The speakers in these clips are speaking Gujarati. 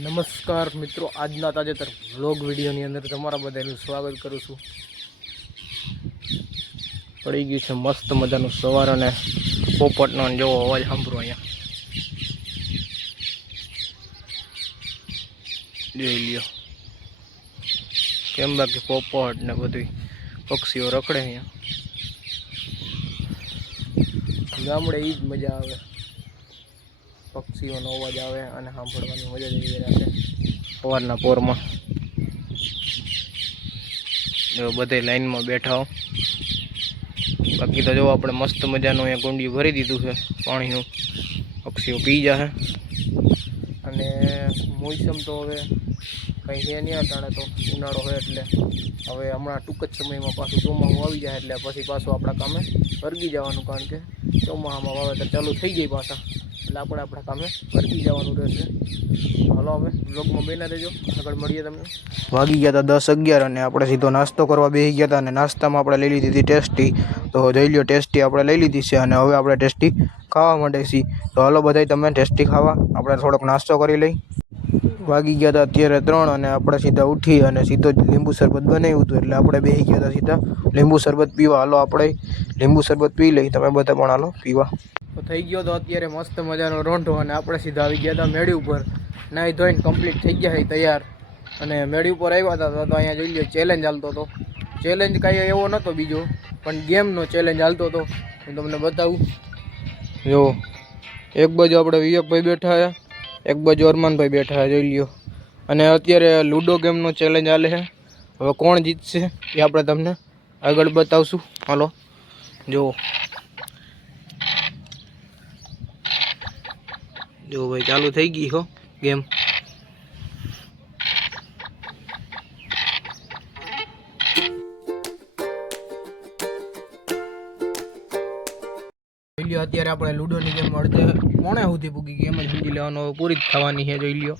નમસ્કાર મિત્રો, આજના તાજેતર વ્લોગ વિડીયોની અંદર તમારા બધાનું સ્વાગત કરું છું। પડી ગયું છે મસ્ત મજાનું સવાર અને પોપટનો જેવો અવાજ સાંભળો અહીંયા જોઈ લ્યો કેમ બાકી પોપટ ને બધું પક્ષીઓ રખડે અહીંયા ગામડે ઈ જ મજા આવે, પક્ષીઓનો અવાજ આવે અને સાંભળવાની મજા જ એવી રાખે સવારના પોરમાં। જો બધે લાઈનમાં બેઠા હો, બાકી તો જો આપણે મસ્ત મજાનું અહીંયા કુંડિયું ભરી દીધું છે પાણીનું, પક્ષીઓ પી જાય। અને મોસમ તો હવે કંઈ છે નહીં અટાણે, તો ઉનાળો હોય એટલે હવે હમણાં ટૂંક જ સમયમાં પાછું ચોમાસું આવી જાય એટલે પછી પાછું આપણા કામે વર્ગી જવાનું, કારણ કે ચોમાસામાં વાવેતર ચાલુ થઈ જાય પાછા એટલે આપણે આપણા કામે વર્ગી જવાનું રહેશે। હાલો હવે વ્લોગમાં બેના રહેજો, આગળ મળીએ તમને। વાગી ગયા હતા 10-11 અને આપણે સીધો નાસ્તો કરવા બેસી ગયા હતા અને નાસ્તામાં આપણે લઈ લીધી હતી ટેસ્ટી। તો જોઈ લ્યો ટેસ્ટી આપણે લઈ લીધી છે અને હવે આપણે ટેસ્ટી ખાવા માંડે છીએ। તો હાલો બધાય તમે ટેસ્ટી ખાવા, આપણે થોડોક નાસ્તો કરી લઈ। વાગી ગયા હતા અત્યારે 3 અને આપણે સીધા ઉઠી અને સીધો જ લીંબુ શરબત બનાવ્યું હતું એટલે આપણે બેસી ગયા હતા સીધા લીંબુ શરબત પીવા। હાલો આપણે લીંબુ શરબત પી લઈ, તમે બધા પણ હાલો પીવા। તો થઈ ગયો તો અત્યારે મસ્ત મજાનો રોંઢો અને આપણે સીધા આવી ગયા હતા મેળી ઉપર, નાહી ધોઈને કમ્પ્લીટ થઈ ગયા છે તૈયાર। અને મેળી ઉપર આવ્યા હતા તો અહીંયા જોઈ લો ચેલેન્જ હાલતો હતો। ચેલેન્જ કાંઈ એવો નહોતો બીજો, પણ ગેમનો ચેલેન્જ હાલતો હતો, હું તમને બતાવું। જો એક બાજુ આપણે વિવેકભાઈ બેઠા છે, એક બાજુ અરમાનભાઈ બેઠા છે, જોઈ લ્યો। અને અત્યારે લૂડો ગેમનો ચેલેન્જ હાલે છે, હવે કોણ જીતશે એ આપણે તમને આગળ બતાવશું। હાલો જુઓ, જો ભાઈ ચાલુ થઈ ગઈ હો ગેમ। અત્યારે આપણે લૂડોની ગેમ અડધે પોણે સુધી પૂગી ગઈ, એમ જ સમજી લેવાનું હવે પૂરી જ થવાની છે। જોઈ લ્યો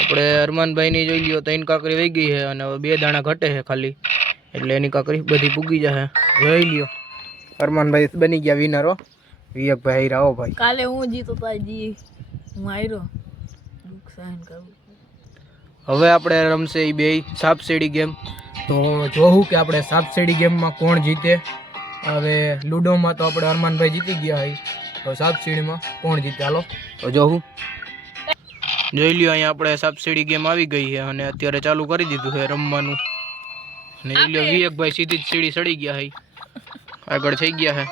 આપણે અરમાનભાઈની જોઈ લ્યો 3 કાકરી વહી ગઈ છે અને હવે 2 દાણા ઘટે છે ખાલી, એટલે એની કાકરી બધી પૂગી જશે। જોઈ લ્યો અરમાનભાઈ બની ગયા વિનર હો, વિવેકભાઈ હાર્યા હો ભાઈ। કાલે હું જીતો તાજી હું હાર્યો, દુઃખ સહન કરું। હવે આપણે રમશે એ બે સાપસીડી ગેમ, તો જોવું કે આપણે સાપસીડી ગેમમાં કોણ જીતે। હવે લૂડોમાં તો આપણે અરમાનભાઈ જીતી ગયા હોય, તો સાપસીડીમાં કોણ જીતે હાલો તો જોવું। જોઈ લ્યો અહીંયા આપણે સાપસીડી ગેમ આવી ગઈ છે અને અત્યારે ચાલુ કરી દીધું છે રમવાનું। અને જોઈ લ્યો વિવેકભાઈ સીધી જ સીડી ચડી ગયા છે, આગળ થઈ ગયા છે।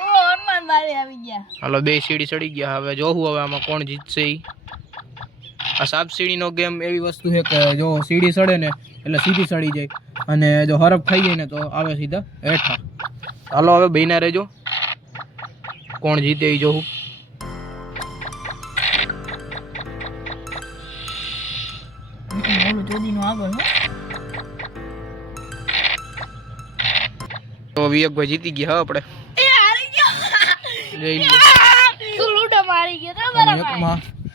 હાલો 2 સીડી ચડી ગયા, હવે જોવું હવે આમાં કોણ જીતશે। આ સાપસીડીનો ગેમ એવી વસ્તુ છે કે જો સીડી ચડે ને એટલે સીધી ચડી જાય, અને જો હરફ ખાઈ જાય ને તો આવે સીધા હેઠા। હાલો હવે બેના રહેજો, કોણ જીતે એ જોવું। તો વિવેકભાઈ જીતી ગયા આપણે,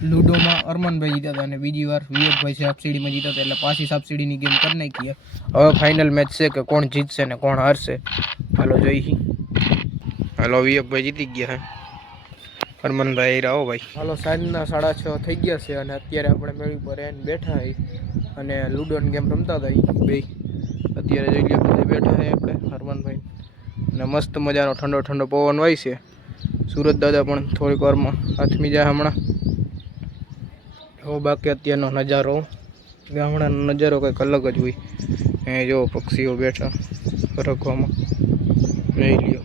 લૂડોમાં અરમાનભાઈ જીતા હતા અને બીજી વાર વિવેકભાઈ સાપસીડીમાં જીતા હતા, એટલે પાછી સાપસીડીની ગેમ કરી નાખી। હવે ફાઇનલ મેચ છે કે કોણ જીતશે ને કોણ હારશે, હાલો જોઈ। હાલો વિવેકભાઈ જીતી ગયા છે, અરમાનભાઈ રાહો ભાઈ। હાલો સાંજના 6:30 થઈ ગયા છે અને અત્યારે આપણે મેળી પર એને બેઠા છે અને લૂડોની ગેમ રમતા હતા બે। અત્યારે જોઈ લે બધા બેઠા છે આપણે અરમાનભાઈ, અને મસ્ત મજાનો ઠંડો ઠંડો પવન વાય છે। સુરત દાદા પણ થોડીક વારમાં હાથમી જાય હમણાં। બાકી અત્યારનો નજારો, ગામડાનો નજારો કંઈક અલગ જ હોય। એ જો પક્ષીઓ બેઠા ફરકવામાં, જોઈ લ્યો।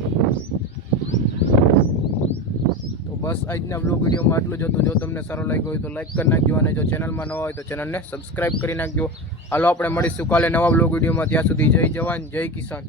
તો બસ આજના બ્લોગ વિડીયોમાં આટલું જ હતું। જો તમને સારો લાગ્યો હોય તો લાઈક કરી નાખજો, અને જો ચેનલમાં નવા હોય તો ચેનલને સબસ્ક્રાઈબ કરી નાખજો। હાલો આપણે મળીશું કાલે નવા બ્લોગ વિડીયોમાં, ત્યાં સુધી જય જવાન જય કિસાન।